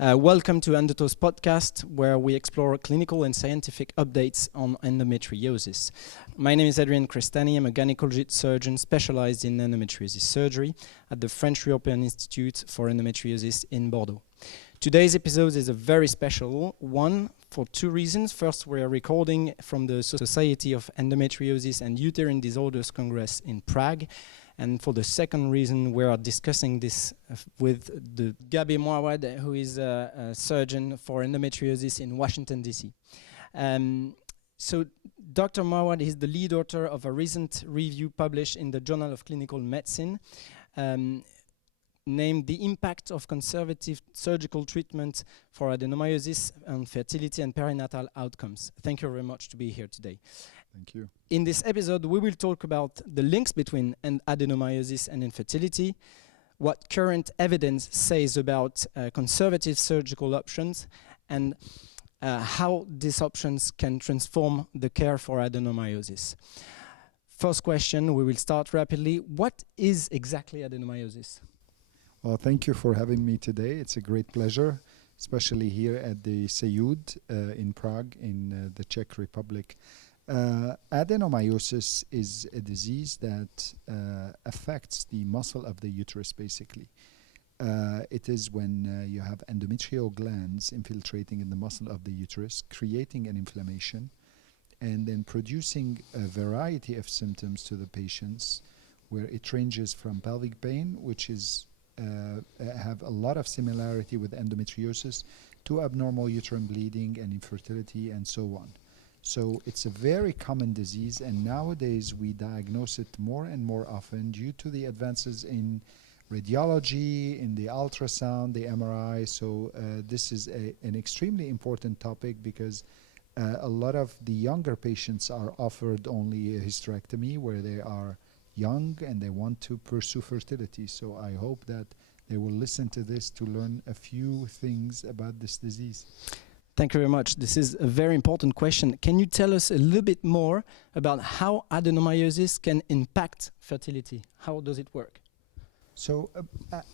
Welcome to Endotalks Podcast, where we explore clinical and scientific updates on endometriosis. My name is Adrien Crestani. I'm a gynecologist surgeon specialized in endometriosis surgery at the French European Institute for Endometriosis in Bordeaux. Today's episode is a very special one for two reasons. First, we are recording from the Society of Endometriosis and Uterine Disorders Congress in Prague. And for the second reason, we are discussing this with the Gaby Moawad, who is a surgeon for endometriosis in Washington, D.C. So Dr. Moawad is the lead author of a recent review published in the Journal of Clinical Medicine, named The Impact of Conservative Surgical Treatment for Adenomyosis on Fertility and Perinatal Outcomes. Thank you very much to be here today. Thank you. In this episode, we will talk about the links between adenomyosis and infertility, what current evidence says about conservative surgical options, and how these options can transform the care for adenomyosis. First question, we will start rapidly. What is exactly adenomyosis? Well, thank you for having me today. It's a great pleasure, especially here at the SEUD in Prague, in the Czech Republic. Adenomyosis is a disease that affects the muscle of the uterus, basically. It is when you have endometrial glands infiltrating in the muscle of the uterus, creating an inflammation, and then producing a variety of symptoms to the patients, where it ranges from pelvic pain, which is have a lot of similarity with endometriosis, to abnormal uterine bleeding and infertility and so on. So it's a very common disease, and nowadays we diagnose it more and more often due to the advances in radiology, in the ultrasound, the MRI. So this is an extremely important topic, because a lot of the younger patients are offered only a hysterectomy where they are young and they want to pursue fertility. So I hope that they will listen to this to learn a few things about this disease. Thank you very much. This is a very important question. Can you tell us a little bit more about how adenomyosis can impact fertility? How does it work? So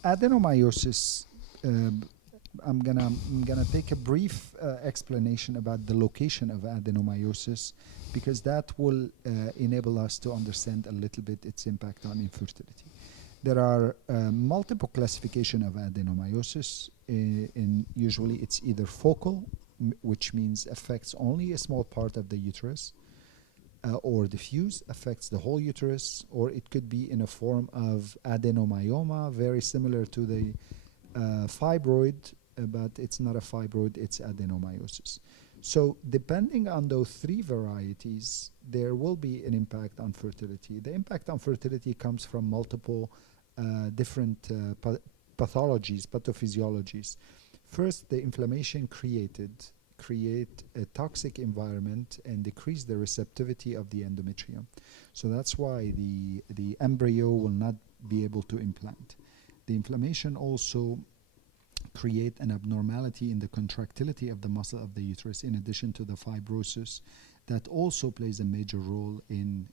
adenomyosis, I'm gonna take a brief explanation about the location of adenomyosis, because that will enable us to understand a little bit its impact on infertility. There are multiple classification of adenomyosis. Usually it's either focal, which means affects only a small part of the uterus, or diffuse, affects the whole uterus, or it could be in a form of adenomyoma, very similar to the fibroid, but it's not a fibroid, it's adenomyosis. So depending on those three varieties, there will be an impact on fertility. The impact on fertility comes from multiple different pathologies, pathophysiologies. First, the inflammation create a toxic environment and decrease the receptivity of the endometrium. So that's why the embryo will not be able to implant. The inflammation also create an abnormality in the contractility of the muscle of the uterus, in addition to the fibrosis that also plays a major role in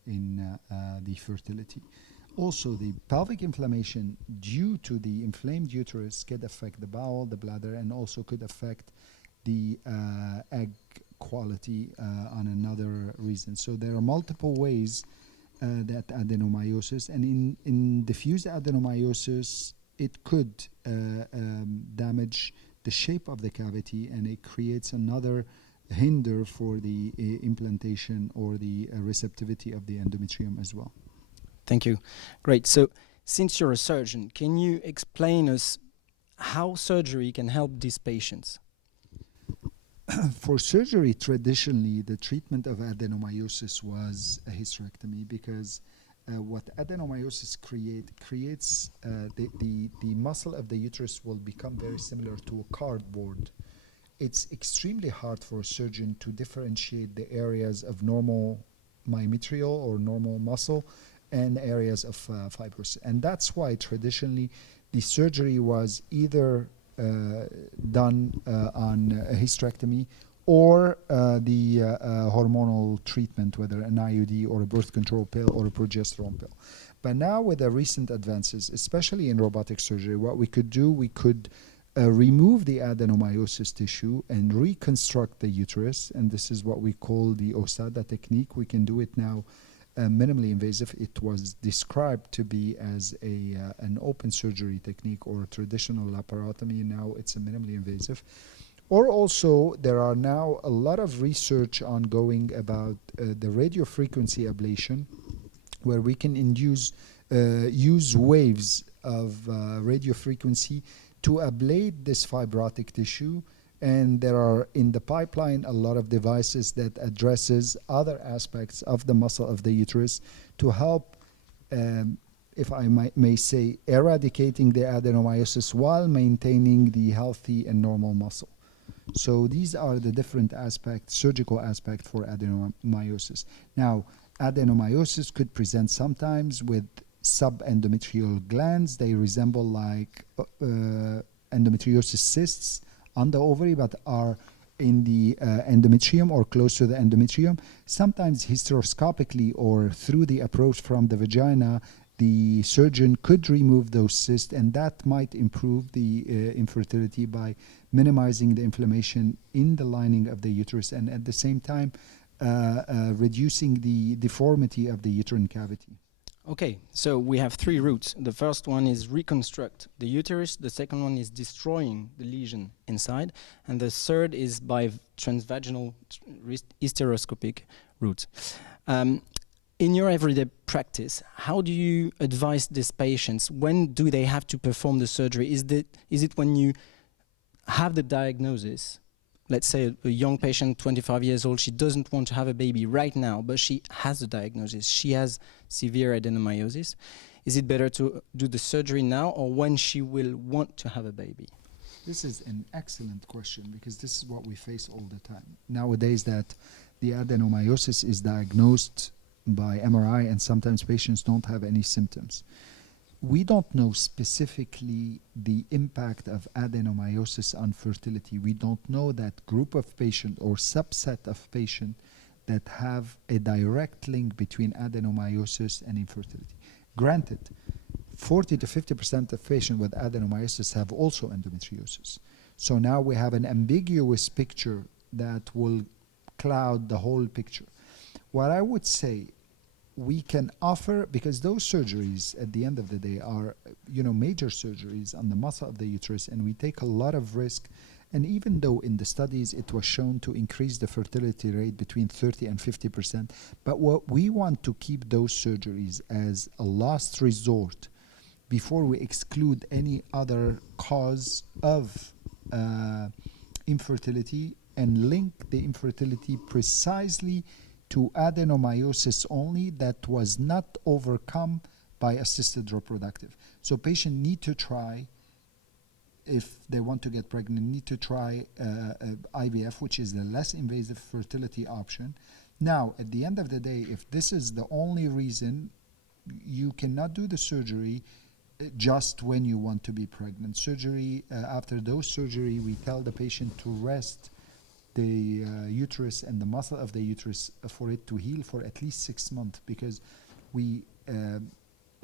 the fertility. Also, the pelvic inflammation due to the inflamed uterus could affect the bowel, the bladder, and also could affect the egg quality on another reason. So there are multiple ways that adenomyosis, and in diffuse adenomyosis, it could damage the shape of the cavity, and it creates another hinder for the implantation or the receptivity of the endometrium as well. Thank you. Great. So since you're a surgeon, can you explain us how surgery can help these patients? For surgery, traditionally, the treatment of adenomyosis was a hysterectomy, because what adenomyosis creates the muscle of the uterus will become very similar to a cardboard. It's extremely hard for a surgeon to differentiate the areas of normal myometrial or normal muscle and areas of fibrous. And that's why traditionally the surgery was either done on a hysterectomy or the hormonal treatment, whether an IUD or a birth control pill or a progesterone pill. But now with the recent advances, especially in robotic surgery, what we could do, we could remove the adenomyosis tissue and reconstruct the uterus, and this is what we call the OSADA technique. We can do it now minimally invasive. It was described to be as an open surgery technique or traditional laparotomy. Now it's a minimally invasive. Or also, there are now a lot of research ongoing about the radiofrequency ablation, where we can use waves of radiofrequency to ablate this fibrotic tissue. And there are in the pipeline a lot of devices that addresses other aspects of the muscle of the uterus to help, if I may say, eradicating the adenomyosis while maintaining the healthy and normal muscle. So these are the different aspects, surgical aspect for adenomyosis. Now, adenomyosis could present sometimes with subendometrial glands. They resemble like endometriosis cysts on the ovary, but are in the endometrium or close to the endometrium. Sometimes hysteroscopically or through the approach from the vagina, the surgeon could remove those cysts, and that might improve the infertility by minimizing the inflammation in the lining of the uterus and at the same time reducing the deformity of the uterine cavity. Okay, so we have three routes. The first one is reconstruct the uterus, the second one is destroying the lesion inside, and the third is by transvaginal hysteroscopic route. In your everyday practice, how do you advise these patients? When do they have to perform the surgery? Is it when you have the diagnosis? Let's say a young patient, 25 years old, she doesn't want to have a baby right now, but she has a diagnosis. She has severe adenomyosis. Is it better to do the surgery now or when she will want to have a baby? This is an excellent question because this is what we face all the time. Nowadays that the adenomyosis is diagnosed by MRI and sometimes patients don't have any symptoms. We don't know specifically the impact of adenomyosis on fertility. We don't know that group of patients or subset of patients that have a direct link between adenomyosis and infertility. Granted, 40 to 50% of patients with adenomyosis have also endometriosis. So now we have an ambiguous picture that will cloud the whole picture. What I would say, we can offer, because those surgeries at the end of the day are, major surgeries on the muscle of the uterus, and we take a lot of risk. And even though in the studies it was shown to increase the fertility rate between 30 and 50%, but what we want to keep those surgeries as a last resort before we exclude any other cause of infertility and link the infertility precisely to adenomyosis only that was not overcome by assisted reproductive. So patients need to try, if they want to get pregnant, need to try IVF, which is the less invasive fertility option. Now, at the end of the day, if this is the only reason, you cannot do the surgery just when you want to be pregnant. Surgery, after those surgery, we tell the patient to rest the uterus and the muscle of the uterus for it to heal for at least 6 months, because we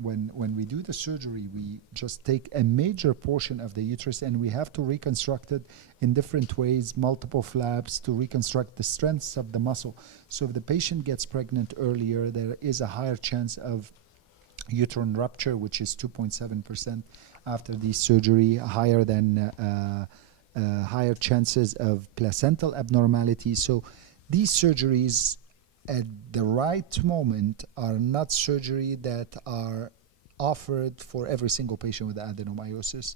when we do the surgery, we just take a major portion of the uterus and we have to reconstruct it in different ways, multiple flaps to reconstruct the strengths of the muscle. So if the patient gets pregnant earlier, there is a higher chance of uterine rupture, which is 2.7% after the surgery, higher than higher chances of placental abnormalities. So these surgeries at the right moment are not surgery that are offered for every single patient with adenomyosis,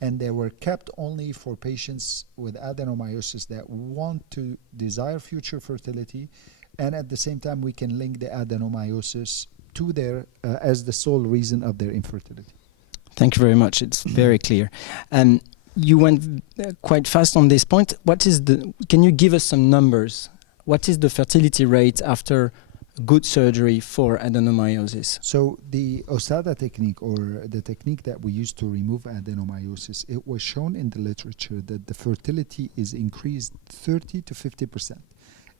and they were kept only for patients with adenomyosis that want to desire future fertility, and at the same time we can link the adenomyosis to their as the sole reason of their infertility. Thank you very much. It's very clear. You went quite fast on this point. Can you give us some numbers? What is the fertility rate after good surgery for adenomyosis? So the OSADA technique, or the technique that we use to remove adenomyosis, it was shown in the literature that the fertility is increased 30 to 50%.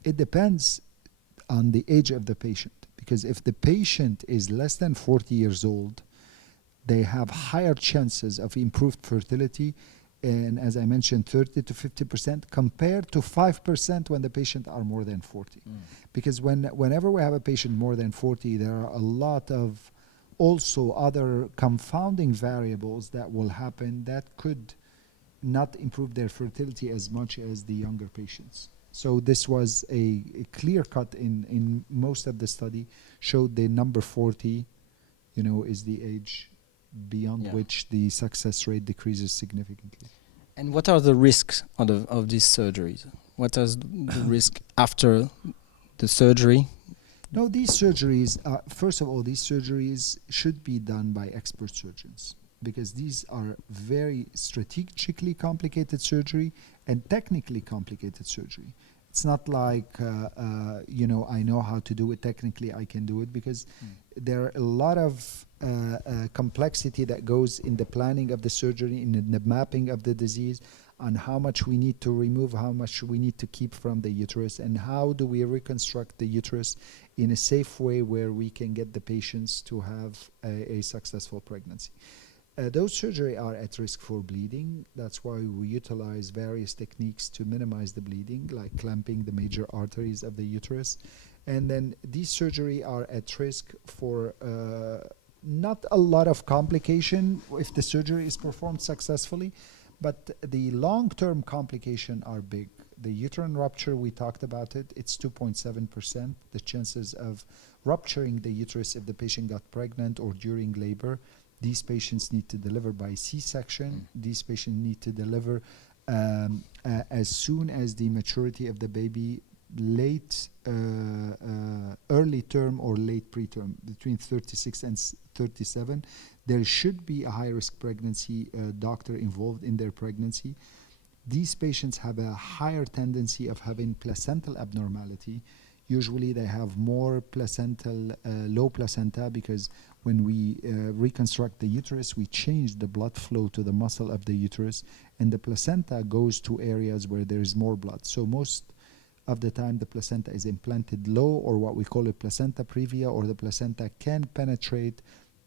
It depends on the age of the patient, because if the patient is less than 40 years old, they have higher chances of improved fertility. and as I mentioned, 30 to 50% compared to 5% when the patient are more than 40. Because whenever we have a patient more than 40, there are a lot of also other confounding variables that will happen that could not improve their fertility as much as the younger patients. So this was a clear cut in most of the study, showed the number 40, is the age beyond which the success rate decreases significantly. And what are the risks of these surgeries? What is the risk after the surgery? No, these surgeries, first of all, these surgeries should be done by expert surgeons, because these are very strategically complicated surgery and technically complicated surgery. It's not like, I know how to do it technically, I can do it, because there are a lot of complexity that goes in the planning of the surgery, in the mapping of the disease, on how much we need to remove, how much we need to keep from the uterus, and how do we reconstruct the uterus in a safe way where we can get the patients to have a successful pregnancy. Those surgery are at risk for bleeding. That's why we utilize various techniques to minimize the bleeding, like clamping the major arteries of the uterus. And then these surgery are at risk for not a lot of complication if the surgery is performed successfully, but the long-term complication are big. The uterine rupture, we talked about it, it's 2.7%. The chances of rupturing the uterus if the patient got pregnant or during labor. These patients need to deliver by C-section. These patients need to deliver as soon as the maturity of the baby, late, early term or late preterm, between 36 and 37. There should be a high-risk pregnancy doctor involved in their pregnancy. These patients have a higher tendency of having placental abnormality. Usually they have more placental, low placenta, because when we reconstruct the uterus, we change the blood flow to the muscle of the uterus, and the placenta goes to areas where there is more blood. So most of the time the placenta is implanted low, or what we call it placenta previa, or the placenta can penetrate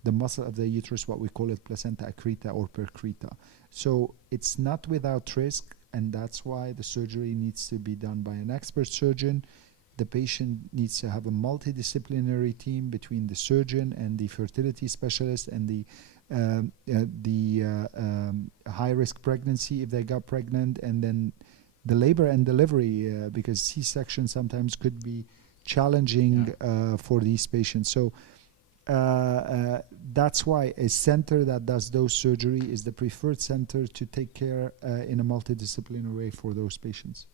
the muscle of the uterus, what we call it placenta accreta or percreta. So it's not without risk, and that's why the surgery needs to be done by an expert surgeon. The patient needs to have a multidisciplinary team between the surgeon and the fertility specialist and the high-risk pregnancy if they got pregnant, and then the labor and delivery, because C-section sometimes could be challenging for these patients. So that's why a center that does those surgery is the preferred center to take care in a multidisciplinary way for those patients.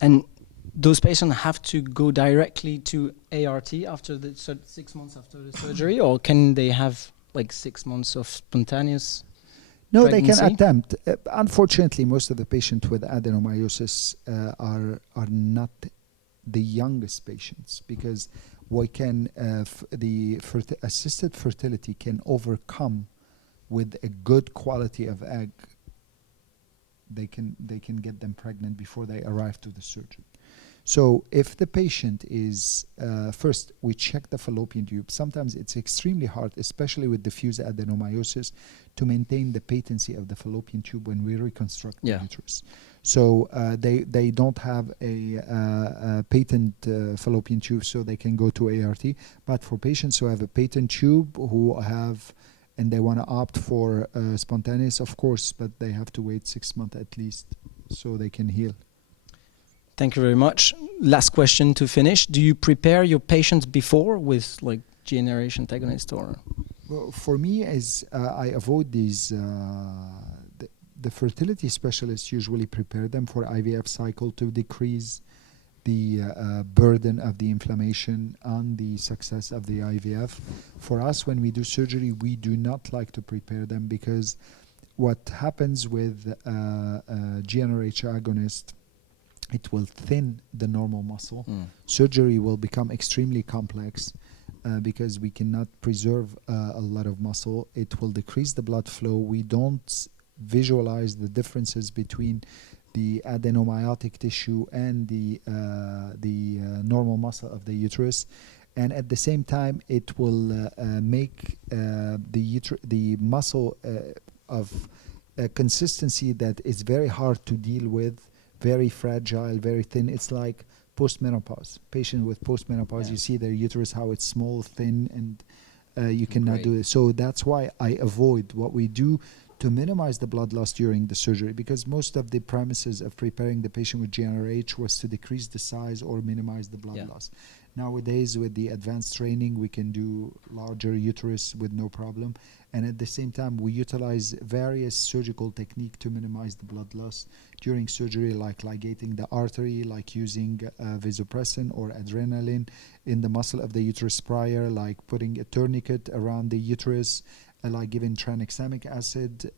And those patients have to go directly to ART after the 6 months after the surgery, or can they have like 6 months of spontaneous No, pregnancy? they can attempt. Unfortunately, most of the patients with adenomyosis are not the youngest patients, because we can assisted fertility can overcome with a good quality of egg. They can get them pregnant before they arrive to the surgeon. So if the patient is, first we check the fallopian tube. Sometimes it's extremely hard, especially with diffuse adenomyosis, to maintain the patency of the fallopian tube when we reconstruct the uterus. So they don't have a patent fallopian tube, so they can go to ART. But for patients who have a patent tube, and they want to opt for spontaneous, of course, but they have to wait 6 months at least so they can heal. Thank you very much. Last question to finish. Do you prepare your patients before with like GnRH antagonist, or? Well, for me, as I avoid these, the fertility specialists usually prepare them for IVF cycle to decrease the burden of the inflammation on the success of the IVF. For us, when we do surgery, we do not like to prepare them, because what happens with GnRH agonist, it will thin the normal muscle. Surgery will become extremely complex because we cannot preserve a lot of muscle. It will decrease the blood flow. We don't visualize the differences between the adenomyotic tissue and the normal muscle of the uterus, and at the same time it will make the muscle of a consistency that is very hard to deal with, very fragile, very thin. It's like postmenopause. Patient with postmenopause, you see their uterus, how it's small, thin, and you cannot do it. So that's why I avoid what we do to minimize the blood loss during the surgery, because most of the premises of preparing the patient with GnRH was to decrease the size or minimize the blood loss. Nowadays, with the advanced training, we can do larger uterus with no problem. And at the same time, we utilize various surgical techniques to minimize the blood loss during surgery, like ligating the artery, like using vasopressin or adrenaline in the muscle of the uterus prior, like putting a tourniquet around the uterus, like giving tranexamic acid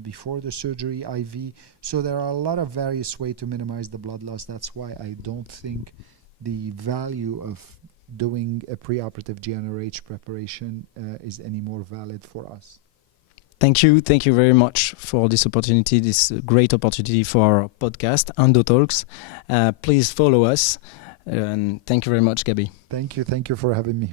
before the surgery, IV. So there are a lot of various ways to minimize the blood loss. That's why I don't think the value of doing a preoperative GnRH preparation is any more valid for us. Thank you very much for this opportunity, this great opportunity for our podcast, Endotalks. Please follow us, and thank you very much, Gaby. Thank you for having me.